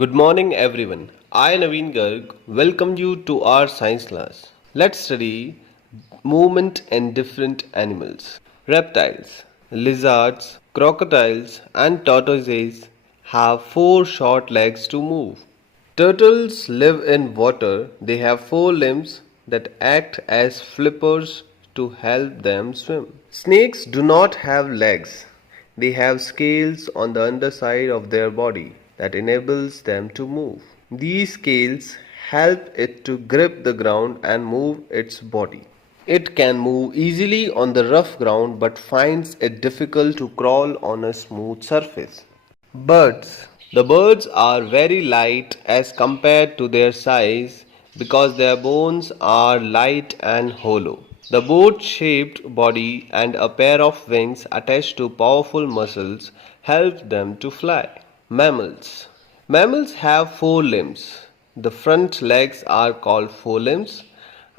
Good morning everyone. I Naveen Garg welcome you to our science class. Let's study movement in different animals. Reptiles, lizards, crocodiles and tortoises have four short legs to move. Turtles live in water. They have four limbs that act as flippers to help them swim. Snakes do not have legs. They have scales on the underside of their body that enables them to move. These scales help it to grip the ground and move its body. It can move easily on the rough ground but finds it difficult to crawl on a smooth surface. Birds. The birds are very light as compared to their size because their bones are light and hollow. The boat-shaped body and a pair of wings attached to powerful muscles help them to fly. Mammals. Mammals have four limbs. The front legs are called forelimbs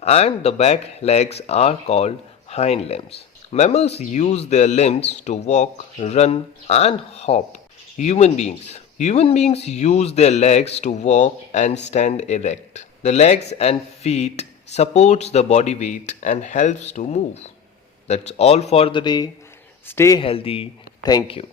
and the back legs are called hind limbs. Mammals use their limbs to walk, run and hop. Human beings. Human beings use their legs to walk and stand erect. The legs and feet supports the body weight and helps to move. That's all for the day. Stay healthy. Thank you.